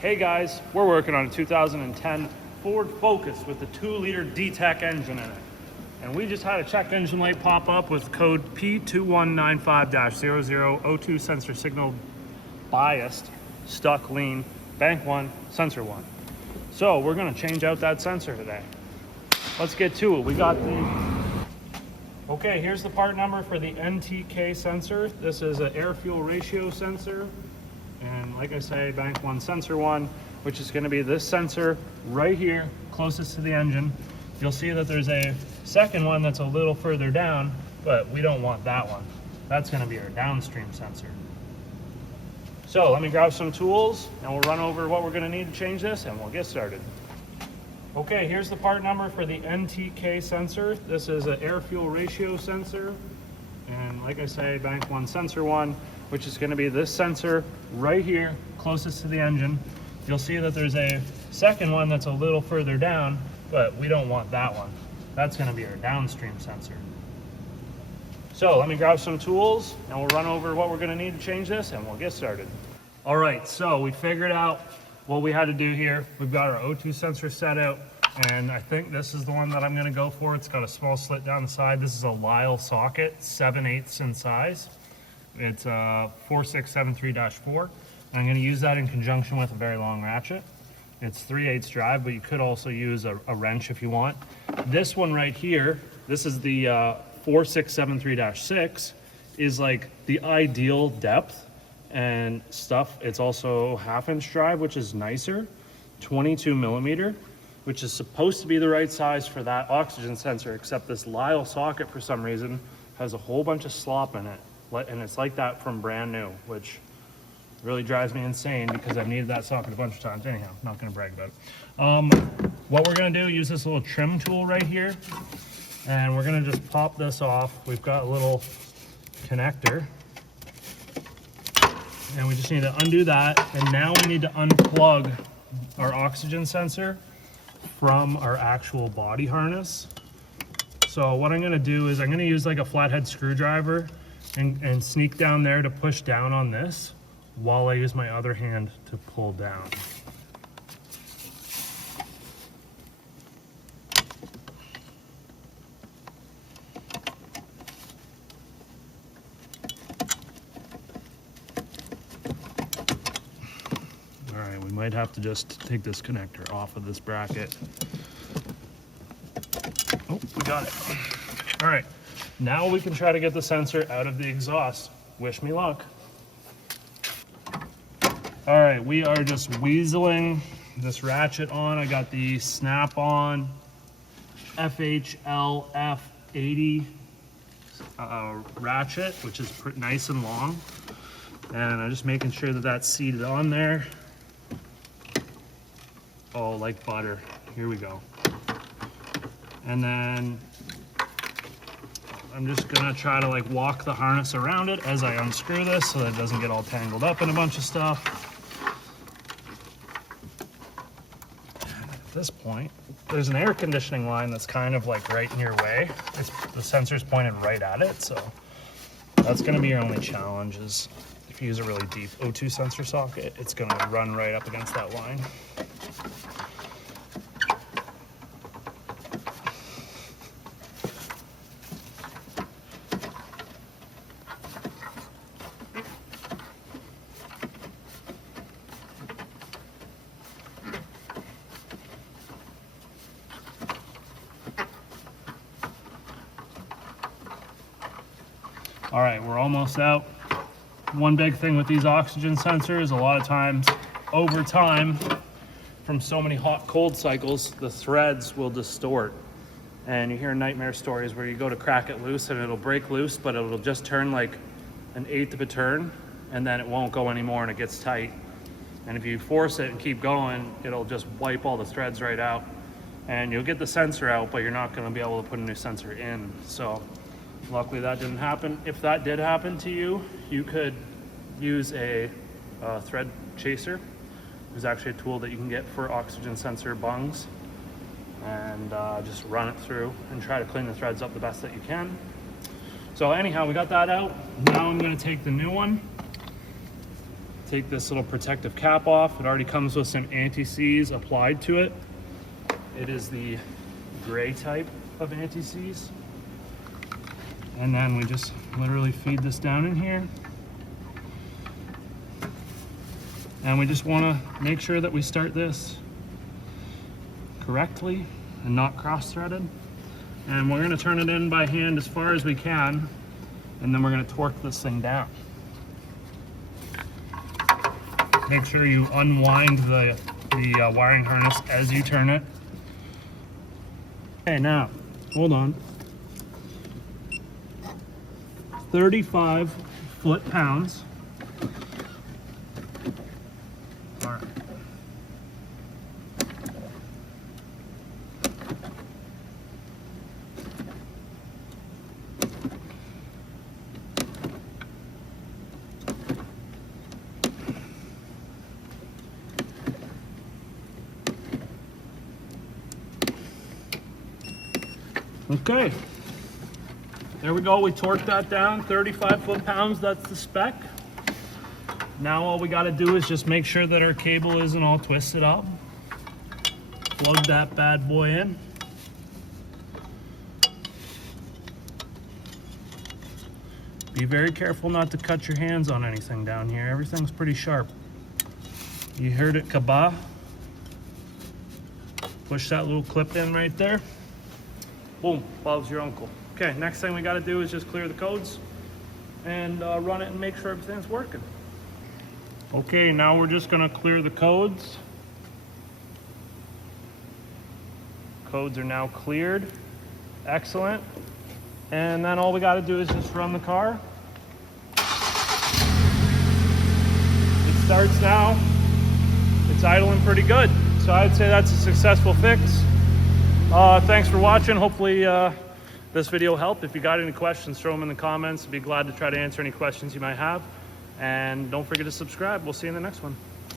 Hey guys, we're working on a 2010 Ford Focus with the 2-liter D-Tech engine in it. And we just had a check engine light pop up with code P2195-00, O2 sensor signal biased, stuck, lean, bank 1, sensor 1. So we're gonna change out that sensor today. Let's get to it. We got okay, here's the part number for the NTK sensor. This is an air-fuel ratio sensor. And like I say, bank 1, sensor 1, which is going to be this sensor right here, closest to the engine. You'll see that there's a second one that's a little further down, but we don't want that one. That's going to be our downstream sensor. So let me grab some tools and we'll run over what we're going to need to change this and we'll get started. Okay, here's the part number for the NTK sensor. This is an air-fuel ratio sensor. And like I say, bank 1, sensor 1, which is going to be this sensor right here, closest to the engine. You'll see that there's a second one that's a little further down, but we don't want that one. That's going to be our downstream sensor. So let me grab some tools and we'll run over what we're going to need to change this and we'll get started. All right, so we figured out what we had to do here. We've got our O2 sensor set out, and I think this is the one that I'm going to go for. It's got a small slit down the side. This is a Lyle socket, 7/8 in size. It's 4673-4. I'm going to use that in conjunction with a very long ratchet. It's 3/8 drive, but you could also use a wrench if you want. This one right here, this is the 4673-6, is like the ideal depth and stuff. It's also 1/2-inch drive, which is nicer, 22 millimeter, which is supposed to be the right size for that oxygen sensor, except this Lyle socket for some reason has a whole bunch of slop in it. And it's like that from brand new, which really drives me insane because I've needed that socket a bunch of times. Anyhow, not gonna brag about it. What we're gonna do, use this little trim tool right here, and we're gonna just pop this off. We've got a little connector, and we just need to undo that. And now we need to unplug our oxygen sensor from our actual body harness. So what I'm gonna do is I'm gonna use like a flathead screwdriver and sneak down there to push down on this while I use my other hand to pull down. All right, we might have to just take this connector off of this bracket. Oh, we got it. All right. Now we can try to get the sensor out of the exhaust. Wish me luck. All right, we are just weaseling this ratchet on. I got the snap-on FHLF80 ratchet, which is nice and long. And I'm just making sure that that's seated on there. Oh, like butter. Here we go. And then I'm just gonna try to like walk the harness around it as I unscrew this so that it doesn't get all tangled up in a bunch of stuff. And at this point, there's an air conditioning line that's kind of like right in your way. The sensor's pointed right at it, so that's gonna be your only challenge is if you use a really deep O2 sensor socket, it's gonna run right up against that line. All right, we're almost out. One big thing with these oxygen sensors, a lot of times over time, from so many hot cold cycles, the threads will distort. And you hear nightmare stories where you go to crack it loose and it'll break loose, but it'll just turn like 1/8 of a turn and then it won't go anymore and it gets tight. And if you force it and keep going, it'll just wipe all the threads right out. And you'll get the sensor out, but you're not gonna be able to put a new sensor in. So luckily that didn't happen. If that did happen to you, you could use a thread chaser. There's actually a tool that you can get for oxygen sensor bungs, and just run it through and try to clean the threads up the best that you can. So anyhow, we got that out. Now I'm going to take the new one take this little protective cap off. It already comes with some anti-seize applied to it. It is the gray type of anti-seize. And then we just literally feed this down in here. And we just want to make sure that we start this correctly and not cross-threaded. And we're going to turn it in by hand as far as we can, and then we're going to torque this thing down. Make sure you unwind the wiring harness as you turn it. Okay, now, hold on. 35 foot-pounds. All right. Okay, there we go. We torqued that down, 35 foot-pounds, that's the spec. Now all we gotta do is just make sure that our cable isn't all twisted up. Plug that bad boy in. Be very careful not to cut your hands on anything down here. Everything's pretty sharp. You heard it, kaba. Push that little clip in right there. Boom, Bob's your uncle. Okay, next thing we gotta do is just clear the codes and run it and make sure everything's working. Okay, now we're just gonna clear the codes. Codes are now cleared. Excellent. And then all we gotta do is just run the car. It starts now. It's idling pretty good. So I'd say that's a successful fix. Thanks for watching. Hopefully this video helped. If you got any questions, throw them in the comments. I'd be glad to try to answer any questions you might have. And don't forget to subscribe. We'll see you in the next one.